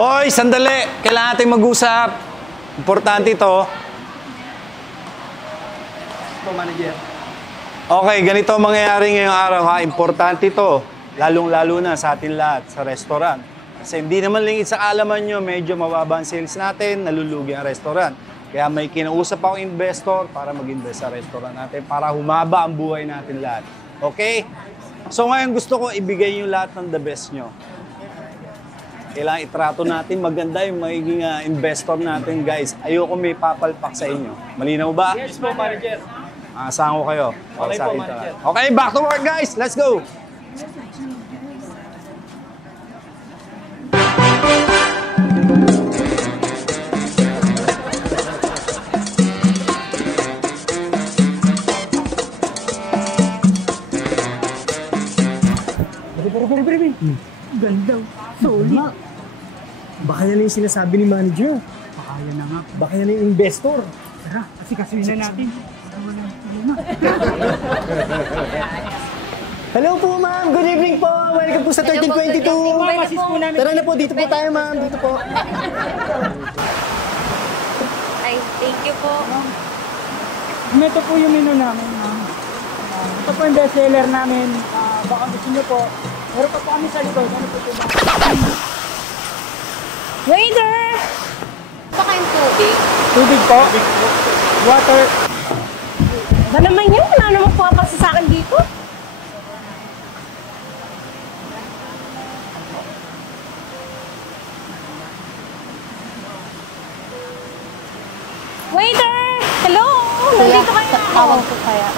Boy, sandali. Kailangan natin mag-usap. Importante ito. Ito, manager. Okay, ganito ang mangyayari ngayong araw ha. Importante ito. Lalong-lalo na sa atin lahat, sa restaurant. Kasi hindi naman lingid sa kaalaman nyo, medyo mababa ang sales natin, nalulugi ang restaurant. Kaya may kinausap akong investor para mag-invest sa restaurant natin para humaba ang buhay natin lahat. Okay? So ngayon gusto ko ibigay nyo lahat ng the best nyo. Kailangan itrato natin maganda yung magiging investor natin, guys. Ayoko may papalpak sa inyo. Malinaw ba? Yes po, manager. Asahan ko kayo. Okay po, manager. Okay, back to work, guys. Let's go. Ganda. Solid. Baka yan yung sinasabi ni manager. Baka yan na nga. Baka yan yung investor. Tara, kasi kasuhin na natin. Hello po, ma'am. Good evening po. Welcome po sa 1322. Tara na po, dito po tayo, ma'am. Dito po. Ay, thank you po. Ito po yung menu namin. Ito po yung bestseller namin. Baka gusto nyo po. Meron pa po kami sa likod. Ano po ito ba? Waiter! Pa kayong tubig? Tubig po. Water. Ba naman yun? Wala naman pumapasa sa akin dito. Waiter! Hello! Nandito kayo ako. Tawag ko kaya.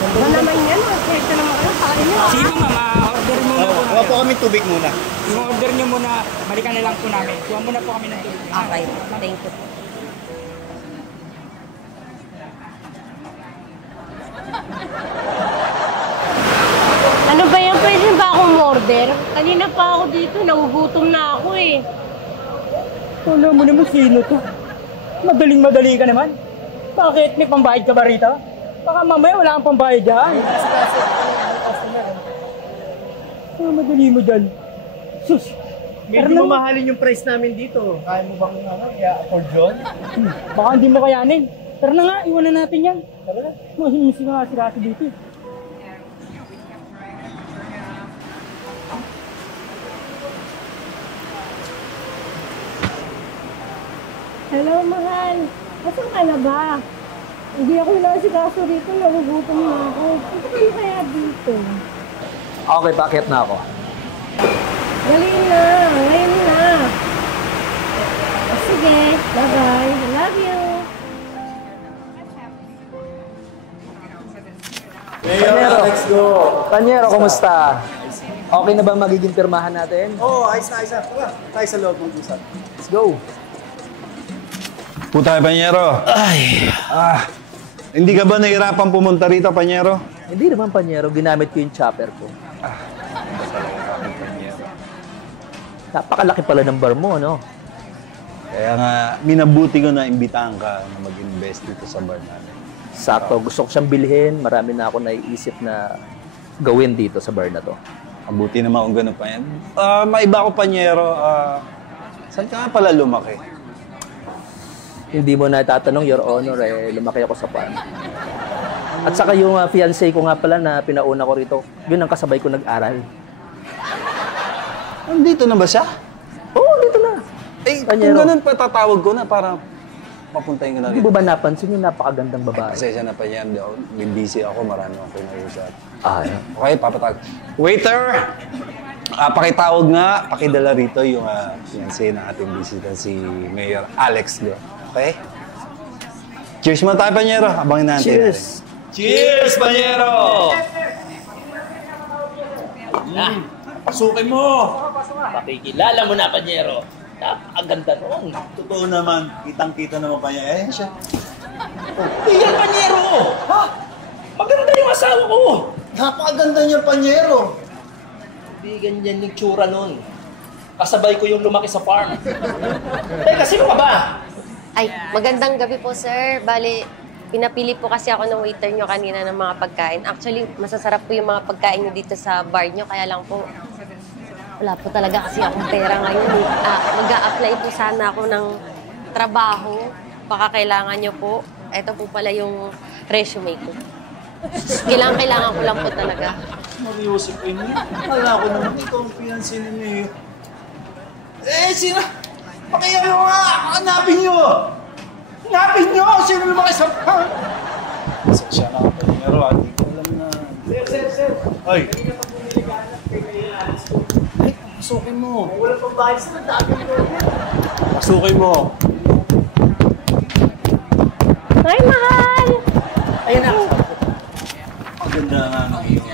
Ba naman yan? Pwede naman kayo sa akin yun. Sige mama, order muna po. Huwag po kami tubig muna. Yung order nyo muna, balikan na lang po namin. Kuha muna po kami ng tubig. Okay, thank you. Ano ba yan? Pwede ba akong order? Kanina pa ako dito, nagugutom na ako eh. Wala mo naman sino to. Madaling-madali ka naman. Bakit? May pambayad ka ba rito? Baka mamaya wala kang pambayad dyan. Madali mo dyan. Sus! Medyo mamahalin yung price namin dito. Kaya mo bang i-afford yun? Baka hindi mo kayanin. Tara na nga, iwanan natin yan. Tara na. Mahihinis na nga si Rasi dito. Hello, mahal. Asan ka na ba? Hindi ako nasikaso rito, nagugutom na ako. Punta ka na kaya dito? Okay, bakit na ako? Galing na, ngayon na. Sige, bye-bye. Love you. Panyero, let's go. Panyero, kumusta? Okay na ba magiging pirmahan natin? Oo, ayos na, ayos na. Tara, tayo sa loob mag-usap. Let's go. Puta kay Panyero. Ay. Hindi ka ba nahirapan pumunta rito, Panyero? Hindi naman, Panyero. Ginamit ko yung chopper ko. Napakalaki pala ng bar mo, no? Kaya nga, minabuti ko na imbitahan ka na mag-invest dito sa bar namin. Sakto. Gusto ko siyang bilhin. Marami na ako naiisip na gawin dito sa bar na to. Mabuti naman kung gano'n pa yan. Maiba ko, Panyero. Saan ka nga pala lumaki? Hindi mo na tatanong, Your Honor, lumaki ako sa farm. At saka yung fiancé ko nga pala na pinauna ko rito, yun ang kasabay ko nag-aral. Dito na ba siya? Oo, dito na. Eh, Panyero. kung ganun pa tatawag ko na para mapuntahin ko na Hindi rin. mo ba napansin yung napakagandang babae? Pasensya na pa yan. Busy ako, marami akong pinausap. Yan. Okay, papatawag. Waiter! Pakitawag nga, pakidala rito yung fiancé ng ating bisita, si Mayor Alex. Okay? Cheers mo tayo, Panyero. Abangin natin. Cheers! Cheers, Panyero! Pasukin mo! Pakikilala mo na, Panyero. Napakaganda noon. Totoo naman, kitang-kita naman pa niya. Ayan siya. Iyan, Panyero! Ha? Maganda yung asawa ko! Napakaganda niya, Panyero! Hindi ganyan yung tsura noon. Kasabay ko yung lumaki sa farm. Teka, sino ka ba? Ay, magandang gabi po, sir. Bali, pinapili po kasi ako ng waiter nyo kanina ng mga pagkain. Actually, masasarap po yung mga pagkain nyo dito sa bar nyo, kaya lang po, Wala po talaga kasi akong pera ngayon. Mag-a-apply po sana ako ng trabaho. Baka kailangan nyo po. Ito po pala yung resume ko. Kailangan ko lang po talaga. Mariusip ko yun. Akala ko naman ito ang pinansin ninyo eh. Sino? Pakiyaw nyo nga! Hanapin nyo! Hanapin nyo! Sino naman kayo sa pang? Pasensya na ako, pero hindi ko alam na... Sir! Ay! Ay, pasukin mo! Wala pang bahay sa nagdagin ko. Pasukin mo! Ay, mahal! Ayun na. Ang ganda nga ng iyong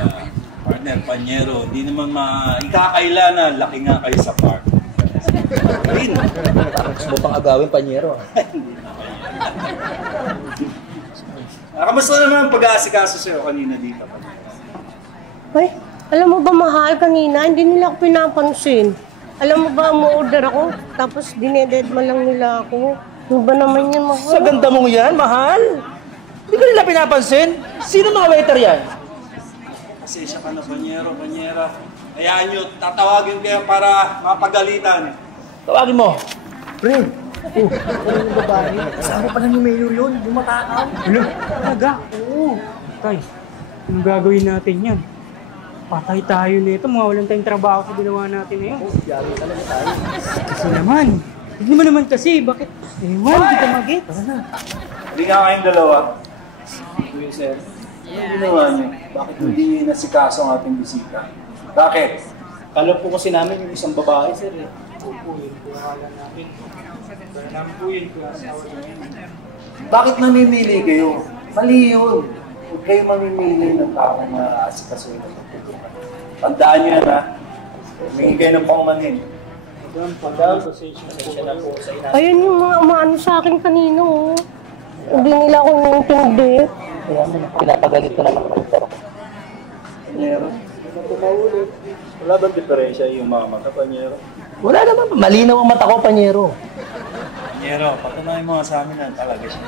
partner, panyero. Hindi naman ikakaila na laki nga kayo sa park. Rin! Parang gusto mo pang agawin, panyero. Kamusta naman ang pag-aasikaso sa'yo kanina dito? Ay, alam mo ba mahal kanina, hindi nila ako pinapansin. Alam mo ba, mo-order ako, tapos dinededma lang nila ako. Ano ba naman yan, mahal? Sa ganda mong yan, mahal. Hindi ka nila pinapansin? Sino mga waiter yan? Pasensya ka na, panyera. Hayaan nyo, tatawagin kayo para mapagalitan. Tawagin mo. Pre, ano yung babae? Kasama pa lang yung mayor yun, yung matakaw. Ano? Talaga? Oo. Tay, anong gagawin natin yan? Patay tayo nito, mawalan tayong trabaho sa ginawa natin na yun. Kasi naman, hindi mo naman kasi, bakit? Ewan, hindi ka mag-get. Hindi nga kayong dalawa. Kuya sir, anong ginawa niyo? Bakit hindi nasikaso ang ating bisita? Bakit? Kala po kasi namin yung isang babae, sir. Opo, yun po akala namin. Kaya namin po yun, kaya asawa namin. Bakit namimili kayo? Mali yun. Huwag kayo mamimili ng taong maasikasuhin ng pagtutulungan. Tandaan niyo yan, ha? Humingi kayo ng paumanhin. Ayun yung mga umaano sa akin kanina, oh. Hindi nila ako naintindi. Kaya pinapagalit ko naman ang waiter. Panyero. Wala bang diferensya yung mga mata, Panyero? Wala naman. Malinaw ang mata ko, panyero. Panyero, patunayan mo nga sa amin na talaga siya.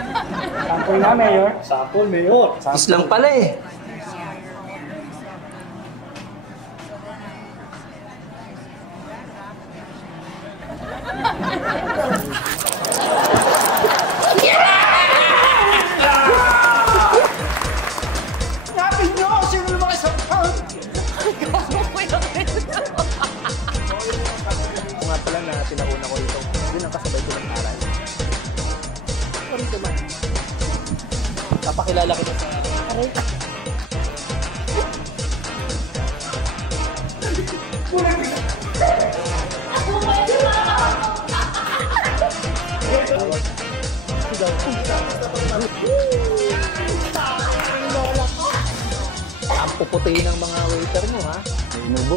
Sample na, Mayor. Sapol, mayor. Is lang pala eh. Hanapin nyo! Sino naman kayo sa pang? Ako nga pala na tinauna ko rito. Yun ang kasabay ko ng aral. Rito man. Papakilala ko sa aray. Ang puputi ng mga waiter mo, ha? May inubo.